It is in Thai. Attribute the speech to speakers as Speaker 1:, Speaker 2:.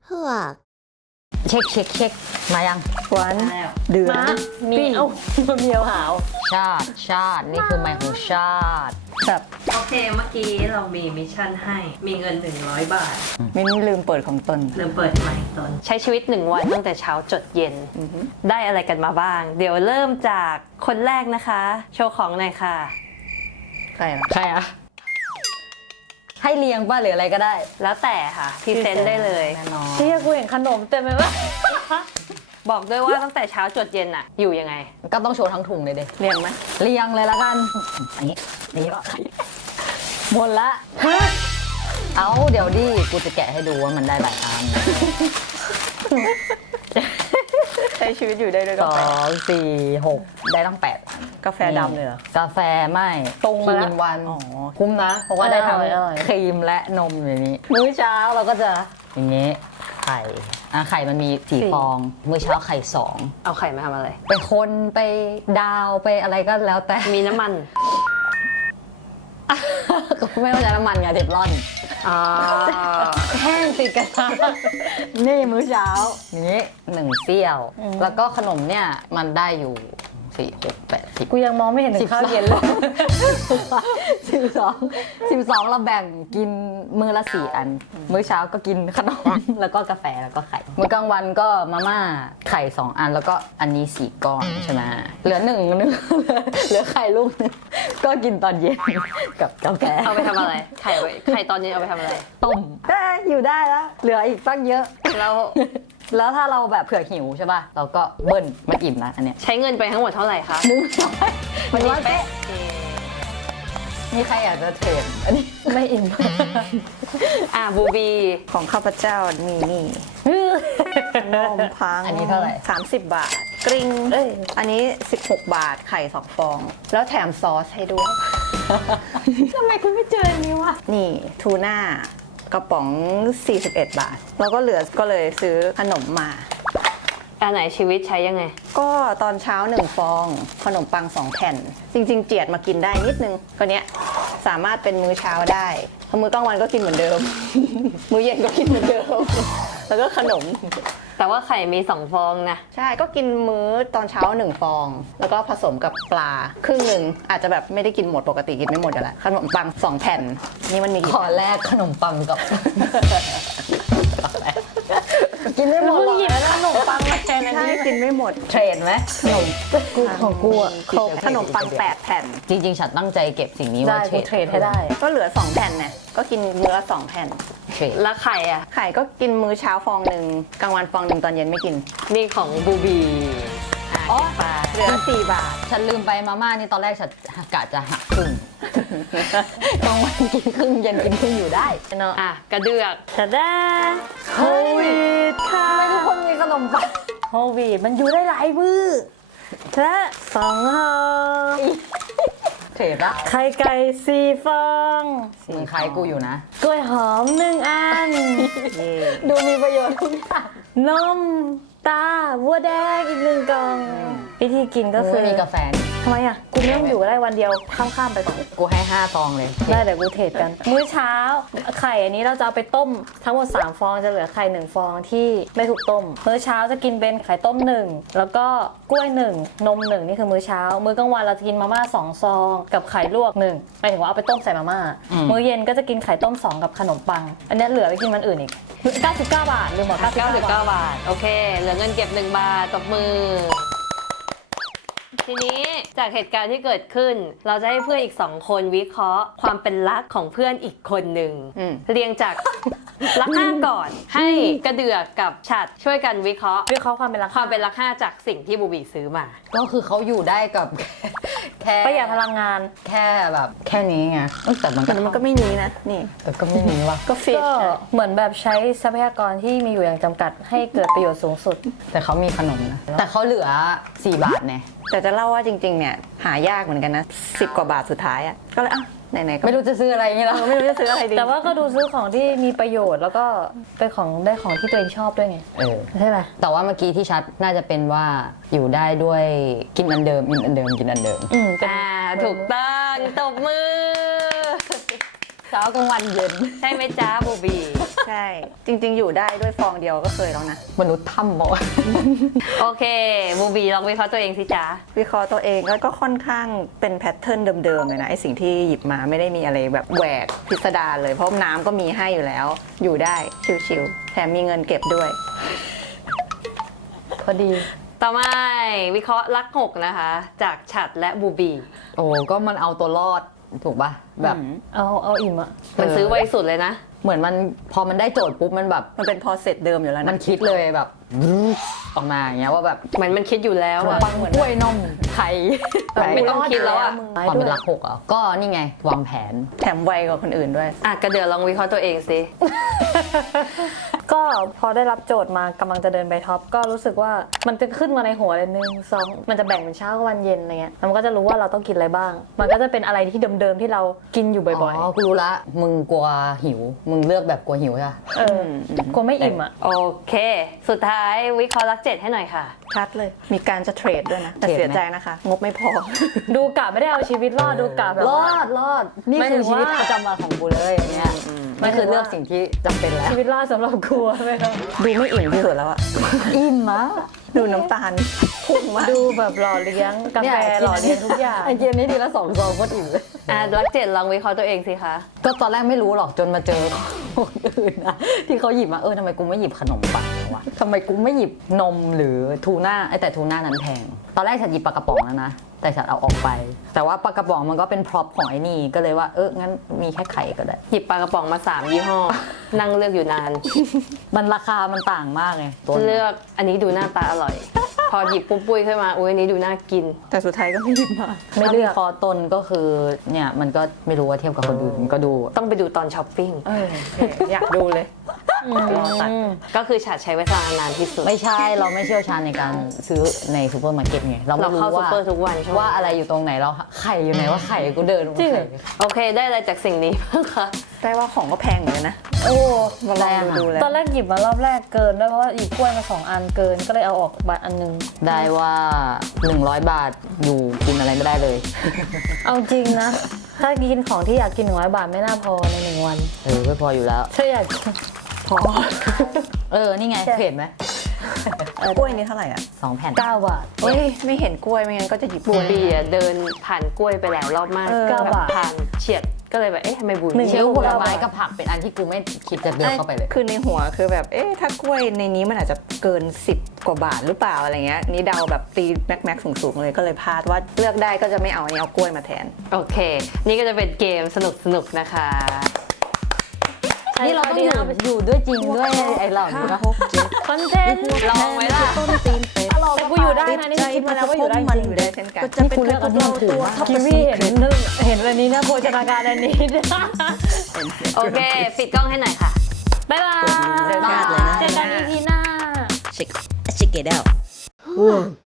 Speaker 1: เฮือก
Speaker 2: เช็คมายัง
Speaker 3: หวานเดือด
Speaker 4: มีเอ้าเมียวหาว
Speaker 2: ชาตินี่คือไมค์ของชาติ
Speaker 3: แบบ
Speaker 4: โอเคเมื่อกี้เรามีมิชชั่นให้มีเงิน100 บาท
Speaker 3: มิ้นลืมเปิดของตน
Speaker 4: เริ่มเปิดใหม่ตอนใช้ชีวิต1 วันตั้งแต่เช้าจดเย็น ได้อะไรกันมาบ้าง เดี๋ยวเริ่มจากคนแรกนะคะ โชว์ของหน่อยค่ะ
Speaker 3: ใครนะ
Speaker 2: ใครอะให้เลี้ยงป่ะหรืออะไรก็ได้
Speaker 4: แล้วแต่ค่ะพรีเซนต์ได้เลย
Speaker 2: แน่นอน
Speaker 3: เชี่ยกูเห็นขนมเต็มไปหมด
Speaker 4: บอกด้วยว่าตั้งแต่เช้าจดเย็นอะอยู่ยังไง
Speaker 2: ก็ต้องโชว์ทั้งถุงเลยเด็
Speaker 3: เรียงไหม
Speaker 2: เลี้ยงเลยละกันอันนี้ก็หมดละเอาเดี๋ยวดิกูจะแกะให้ดูว่ามันได้หลายอัน
Speaker 3: ใช้ชีวิตอยู่ได้ด้วย
Speaker 2: ส
Speaker 3: กา
Speaker 2: อ
Speaker 3: แฟ
Speaker 2: งสี่หกได้ตั้ง8 อัน
Speaker 3: กาแฟดำเลยเหรอ
Speaker 2: กาแฟไม่
Speaker 3: ตรงมาละ
Speaker 2: ทีวัน
Speaker 3: อ๋อ
Speaker 2: คุ้มนะ เพราะว่าได้ทั้ง
Speaker 3: อร่อย
Speaker 2: ครีมและนมอยู่ในนี้ มื้อเช้าเราก็จะอย่างนี้ไข่ไข่มันมี4 ฟอง มื้อเช้าไข่
Speaker 4: เอาไข่มาทำอะไร
Speaker 2: 2 ไปคนไปดาวไปอะไรก็แล้วแต่
Speaker 4: มีน้ำมัน
Speaker 2: ก็ไม่ต้องใช้น้ำมันไงเด็ดร่อน
Speaker 4: อ่า
Speaker 2: แห้งติดกระทะนี่มื้อเช้านี้1 เสี้ยว แล้วก็ขนมเนี่ยมันได้อยู่4 6 8 10
Speaker 3: กูยังมองไม่เห็นถึงข้าวเย็นเลย
Speaker 2: 12เราแบ่งกินมื้อละ4 อัน มื้อเช้าก็กินขนม แล้วก็กาแฟแล้วก็ไข่ มื้อกลางวันก็มาม่าไข่2 อันแล้วก็อันนี้4 ก้อนใช่ไหมเหลือ1 เหลือไข่ลูกนึงก็กินตอนเย็นกับกาแฟ
Speaker 4: เอาไปทำอะไร ไข่ตอนนี้เอาไปทำอะไร
Speaker 2: ต้มอยู่ได้แล้ว เหลืออีกตั้งเยอะ
Speaker 4: แล้ว
Speaker 2: แล้วถ้าเราแบบเผื่อหิวใช่ป่ะ เราก็เบิ้ลมันอิ่มนะอันเนี้ย
Speaker 4: ใช้เงินไปทั้งหมดเท่าไหร่คะ
Speaker 2: มันร้อยเป๊ะมีใครอยากจะเทรดอันนี้ไม่อิ่ม
Speaker 4: บูบี
Speaker 3: ของข้าพเจ้ามีนี่นมพัง
Speaker 2: อันนี้เท่าไหร่
Speaker 3: 30 บาท กริงอันนี้ 16 บาทไข่ 2 ฟอง แล้วแถมซอสให้ด้วย
Speaker 2: ทำไมคุณไม่เจออันนี้วะ
Speaker 3: นี่ทูน่ากระป๋อง 41 บาท แล้วก็เหลือก็เลยซื้อขนมมา
Speaker 4: อันไหนชีวิตใช้ยังไง
Speaker 3: ก็ตอนเช้า 1 ฟอง ขนมปัง 2 แผ่น จริง ๆ เจียดมากินได้นิดนึงก็เนี้ยสามารถเป็นมื้อเช้าได้พอมื้อกลางวันก็กินเหมือนเดิม มื้อเย็นก็กินเหมือนเดิม แล้วก็ขนม
Speaker 4: แต่ว่าไข่มี2 ฟองนะ
Speaker 3: ใช่ก็กินมื้อตอนเช้า 1 ฟอง แล้วก็ผสมกับปลาครึ่งหนึ่งอาจจะแบบไม่ได้กินหมดปกติกินไม่หมดอยู่แล้วขนมปัง 2 แผ่น นี่มันมี
Speaker 2: ขอแลกขนมปังกับ กินไม่หมดหรอก
Speaker 3: หยิบขนมปังมาแทนอันนี้กินไม่หมด
Speaker 2: เทรดไหมขนมกูของกูอ่ะ
Speaker 3: ขนมปัง 8 แผ่น
Speaker 2: จริงๆ ฉันตั้งใจเก็บสิ่งนี้
Speaker 3: ได้
Speaker 2: ไว้
Speaker 3: กูเทรดให้ได้ ก็เหลือ 2 แผ่นเนี่ยก็กินมื้อละ 2 แผ่น
Speaker 2: เทรด
Speaker 4: แล้วไข่อ่ะ
Speaker 3: ไข่ก็กินมื้อเช้าฟองหนึ่งกลางวันฟองหนึ่งตอนเย็นไม่กิน
Speaker 4: นี่ของบูบีอ๋อ
Speaker 3: เหลือ 4 บาท
Speaker 2: ฉันลืมไปมาม่านี่ตอนแรกฉันกะจะหักครึ่ง กลางวันกินครึ่งเย็นกินครึ่งอยู่ได้เนาะ
Speaker 4: กระเดือกทะด้า
Speaker 3: โควิดค่ะ
Speaker 2: ทำไมทุกคนมีขนมปัง
Speaker 3: โควิดมันอยู่ได้หลายมื้อและ2 ห่อ
Speaker 2: เทรดละ
Speaker 3: ไข่ไก่4 ฟอง
Speaker 2: มึงคล้ายกูอยู่นะ
Speaker 3: กล้วยหอม1 อัน
Speaker 2: ดูมีประโยชน์ทุกอย่าง
Speaker 3: นมตาวัวแดงอีก1 กล่อง วิธีกินก็
Speaker 2: กู
Speaker 3: คือ
Speaker 2: ไม่มีกาแฟนี่
Speaker 3: ทำไมอ่ะกูไม่ต้องอยู่ก็ได้วันเดียวข้ามๆไปก่อน
Speaker 2: กูให้5 ฟองเลย
Speaker 3: ได้เดี๋ยวกูเทรดกัน มื้อเช้าไข่อันนี้เราจะเอาไปต้มทั้งหมด3 ฟองจะเหลือไข่1 ฟองที่ไม่ถูกต้ม มื้อเช้าจะกินเป็นไข่ต้ม1แล้วก็กล้วย1นม1นี่คือมื้อเช้า มื้อกลางวันเราจะกินมาม่า2 ซองกับไข่ลวก1หมายถึงว่าเอาไปต้มใส่มาม่ามื้อเย็นก็จะกินไข่ต้ม2กับขนมปัง อันนี้เหลือไปกินวันอื่นอีก99 บาทลืมบอก99
Speaker 4: 99 บาท โอเค เหลือเงินเก็บ1 บาทตบมือ ทีนี้จากเหตุการณ์ที่เกิดขึ้น เราจะให้เพื่อนอีก2 คนวิเคราะห์ความเป็นรักของเพื่อนอีกคนหนึ่งเรียงจาก รักห้าก่อน ให้กระเดือกกับฉัดช่วยกันวิเคราะห์
Speaker 3: ความเป็นรา
Speaker 4: ค
Speaker 3: คาว
Speaker 4: ามเป็นรักห้าจากสิ่งที่บูบีซื้อมา
Speaker 2: ก็คือเขาอยู่ได้กับ แค่
Speaker 3: ประหยัดพลังงาน
Speaker 2: แค่แบบแค่นี้ไงแต่มัน
Speaker 3: แต่มันก็ไม่นี้นะนี่
Speaker 2: แต่ก็ไม่มีว่ะ
Speaker 3: ก็ฟิตเหมือนแบบใช้ทรัพยากรที่มีอยู่อย่างจำกัดให้เกิดประโยชน์สูงสุด
Speaker 2: แต่เขามีขนมนะ แต่เขาเหลือ4 บาทเนี่ย
Speaker 3: แต่จะเล่าว่าจริงๆเนี่ยหายากเหมือนกันนะ10 กว่าบาทสุดท้ายอ่ะก็เลยอ่ะไหนๆก็
Speaker 2: ไม่รู้จะซื้ออะไรอย่างเงี้ยหรอ
Speaker 3: ไม่รู้จะซื้ออะไรดีแต่ว่าก็ดูซื้อของที่มีประโยชน์แล้วก็เป็นของได้ของที่ตัวเองชอบด้วยไง
Speaker 2: เออ
Speaker 3: ใช่ไหม
Speaker 2: แต่ว่าเมื่อกี้ที่ชัดน่าจะเป็นว่าอยู่ได้ด้วยกินอันเดิมกินอันเดิมกินอันเดิม
Speaker 3: เป็น
Speaker 4: ถูกต้องตบมือ
Speaker 2: เช้ากลางวันเย็น
Speaker 4: ใช่ไหมจ้าบูบี
Speaker 1: ใช่ จริงๆอยู่ได้ด้วยฟองเดียวก็เคยแล้วนะ
Speaker 2: มนุษย์ถ้ำบอก
Speaker 4: โอเคบูบีลองวิเคราะห์ตัวเองสิจ๊ะ
Speaker 1: วิเคราะห์ตัวเองก็ค่อนข้างเป็นแพทเทิร์นเดิมๆเลยนะไอสิ่งที่หยิบมาไม่ได้มีอะไรแบบแหวกพิสดารเลยเพราะน้ำก็มีให้อยู่แล้ว อยู่ได้ชิวๆแถมมีเงินเก็บด้วย
Speaker 2: พอดี
Speaker 4: ต่อมาวิเคราะห์รักหกนะคะ จากฉัดและบูบี
Speaker 2: โอ้ก็มันเอาตัวรอดถูกป่ะแบบ
Speaker 3: เอาอิ่มอะ
Speaker 4: มันซื้อไวสุดเลยนะ
Speaker 2: เหมือนมันพอมันได้โจทย์ปุ๊บมันแบบ
Speaker 1: มันเป็นพอเสร็จเดิมอยู่แล้วนะ
Speaker 2: มันคิดเลยแบบออกมาอย่างเงี้ยว่าแบบ
Speaker 4: เหมือนมันคิดอยู่แล้ว
Speaker 2: ขนม
Speaker 4: อะ
Speaker 2: ปังกล้วยนมไข่
Speaker 4: ไม่ต้องคิดแล้วอะ
Speaker 2: ความเป็นรักหกอ่ะก็นี่ไงวางแผน
Speaker 1: แถมไวกว่าคนอื่นด้วย
Speaker 4: อ่ะกระเดือลองวิเคราะห์ตัวเองสิ
Speaker 3: ก็พอได้รับโจทย์มากำลังจะเดินไปท็อปก็รู้สึกว่ามันจะขึ้นมาในหัวเลย1 2มันจะแบ่งเป็นเช้ากับวันเย็นอะไรเงี้ยแล้วมันก็จะรู้ว่าเราต้องกินอะไรบ้าง มันก็จะเป็นอะไรที่เดิมๆที่เรากินอยู่บ่อย
Speaker 2: กูรู้ละมึงกลัวหิว มึงเลือกแบบกลัวหิวใช่ปะ
Speaker 3: ๆกลัวไม่อิ่มอะ
Speaker 4: โอเค สุดท้ายวิเคราะห์รักเจ็ดให้หน่อยค่ะ
Speaker 1: ชัดเลย มีการจะเทรดด้วยนะ แต่เสียใจนะคะ งบไม่พอ
Speaker 3: ดูกะไม่ได้เอาชีวิตรอดดูกะแบบ
Speaker 2: รอ
Speaker 3: ว่า
Speaker 2: ดรอดนี่
Speaker 3: หมาย
Speaker 2: คื
Speaker 3: ถึ
Speaker 2: อง ชีวิต
Speaker 3: ว่า
Speaker 2: ประจำวันของกูเลยอย่างเงี้ยมันคือเลือกสิ่งที่จำเป็นแล้ว
Speaker 3: ชีวิตรอดสำหรับกลัวไหมครับ
Speaker 1: ดูไม่อิ่มที่สุดแล้วอะ
Speaker 2: อิ่มมะ
Speaker 1: ดูน้ำตาลพุ่งมาก
Speaker 3: ดูแบบหล่อเลี้ยงกาแฟหล่อเลี้ยงทุกอย่าง
Speaker 2: ไอเกมนี้ทีละ2 ซองโคตรอิ่มเลย
Speaker 4: อ่ะรักเจ็ดลองวิเคราะห์ตัวเองสิคะ
Speaker 2: ก็ตอนแรกไม่รู้หรอกจนมาเจอคนอื่นนะที่เขาหยิบมาทำไมกูไม่หยิบขนมปังวะทำไมกูไม่หยิบนมหรือทูน่าแต่ทูน่านั้นแพงตอนแรกฉันหยิบปลากระป๋องแล้วนะแต่ฉันเอาออกไป แต่ว่าปลากระป๋องมันก็เป็นพร็อพของไอ้นี่ก็เลยว่างั้นมีแค่ไข่ก็ได้
Speaker 4: หยิบปลากระป๋องมา3ยี่ห้อ นั่งเลือกอยู่นาน
Speaker 2: มันราคามันต่างมากไงตัว
Speaker 4: เลือกอันนี้ดูหน้าตาอร่อย พอหยิบปุ๊บปุ้ยขึ้นมาอุ้ยอันนี้ดูน่ากิน
Speaker 1: แต่สุดท้ายก็ไม่หยิบมา
Speaker 2: ไม่เลือกคอตนก็คือเนี่ยมันก็ไม่รู้ว่าเทียบกับคนอื่นมันก็ดู
Speaker 4: ต้องไปดูตอนช้อปปิ้ง
Speaker 1: อยากดูเลยรอตัด
Speaker 4: ก็คือฉัดใช้เวลานานที่สุด
Speaker 2: ไม่ใช่เราไม่เชี่ยวชาญในการซื้อในซูเปอร์มาร์เก็ตไงเราไม่
Speaker 4: เรา
Speaker 2: รู้
Speaker 4: เข้าซู
Speaker 2: ว่า
Speaker 4: เปอร์ทุกวันใช่ไหม
Speaker 2: ว่าอะไรอยู่ตรงไหนเราไข่อยู่ไหนว่าไข่กูเดินมา
Speaker 3: จริงเหร
Speaker 2: ไข่
Speaker 3: อ
Speaker 4: โอเคได้อะไรจากสิ่งนี้บ้างคะ
Speaker 1: ได้ว่าของก็แพงเหมือนกันนะ
Speaker 3: โอ้
Speaker 1: มาลองดูแล้ว
Speaker 3: ตอนแรกหยิบมารอบแรกเกินด้วยเพราะว่าหยิบกล้วยมา2 อันเกินก็เลยเอาออกบัตรอันนึง
Speaker 2: ได้ว่า 100 บาทอยู่กินอะไรไม่ได้เลย
Speaker 3: เอาจริงนะ ถ้ากินของที่อยากกิน100 บาทไม่น่าพอใน1 วัน
Speaker 2: ไม่พออยู่แล้ว
Speaker 3: ถ้าอยากกิน
Speaker 1: พอ
Speaker 2: นี่ไง
Speaker 3: ใช่
Speaker 2: เผ็ดไหม
Speaker 1: กล้วยนี้เท่าไหร่อ่ะ
Speaker 2: 2 แผ่น
Speaker 3: 9 บาท
Speaker 1: เฮ้ย ไม่เห็นกล้วยไม่งั้นก็จะหยิบ
Speaker 4: บูบีอ่ะเดินผ่านกล้วยไปแล้วรอบมาก
Speaker 3: เก้า
Speaker 4: แบบ
Speaker 3: บาท
Speaker 4: ผ่านเฉียดก็เลยแบบเอ๊ะทำไมบู
Speaker 3: หนึ่
Speaker 4: บี
Speaker 3: ง
Speaker 2: เชลล์ผลไม้กับผักเป็นอันที่กูไม่คิดจะเดินเข้าไปเลย
Speaker 1: คือในหัวคือแบบ ถ้ากล้วยในนี้มันอาจจะเกิน 10 กว่าบาทหรือเปล่าอะไรเงี้ย นี่เดาแบบตีแม็กสูงๆเลยก็เลยพลาดว่าเลือกได้ก็จะไม่เอาอันนี้เอากล้วยมาแทน
Speaker 4: โอเค นี่ก็จะเป็นเกมสนุกๆนะคะ
Speaker 2: นี่เราต้องอยู่ด้วยจริงด้วยไอ้เหล่านี้นะ
Speaker 3: คอนเทนต์
Speaker 4: ลองไหมล่ะ
Speaker 1: ต้นตีนเป็ด
Speaker 3: แต่กูอยู่ได้นะนี่คิดมาแล้วว่าอยู่ได้จ
Speaker 1: มัน
Speaker 3: ริง
Speaker 1: อยู่ได้เช่นกัน
Speaker 2: ก็จะเป็นเรื่องอันที่มันถูกมาก
Speaker 3: คิวี่เห็นอันนี้นะโภชนาการอันนี้
Speaker 4: โอเค ปิดกล้องให้หน่อยค่ะ
Speaker 3: บ๊ายบาย
Speaker 1: เจอกันเลยนะ
Speaker 3: เจอกัน EP หน้า
Speaker 1: check it out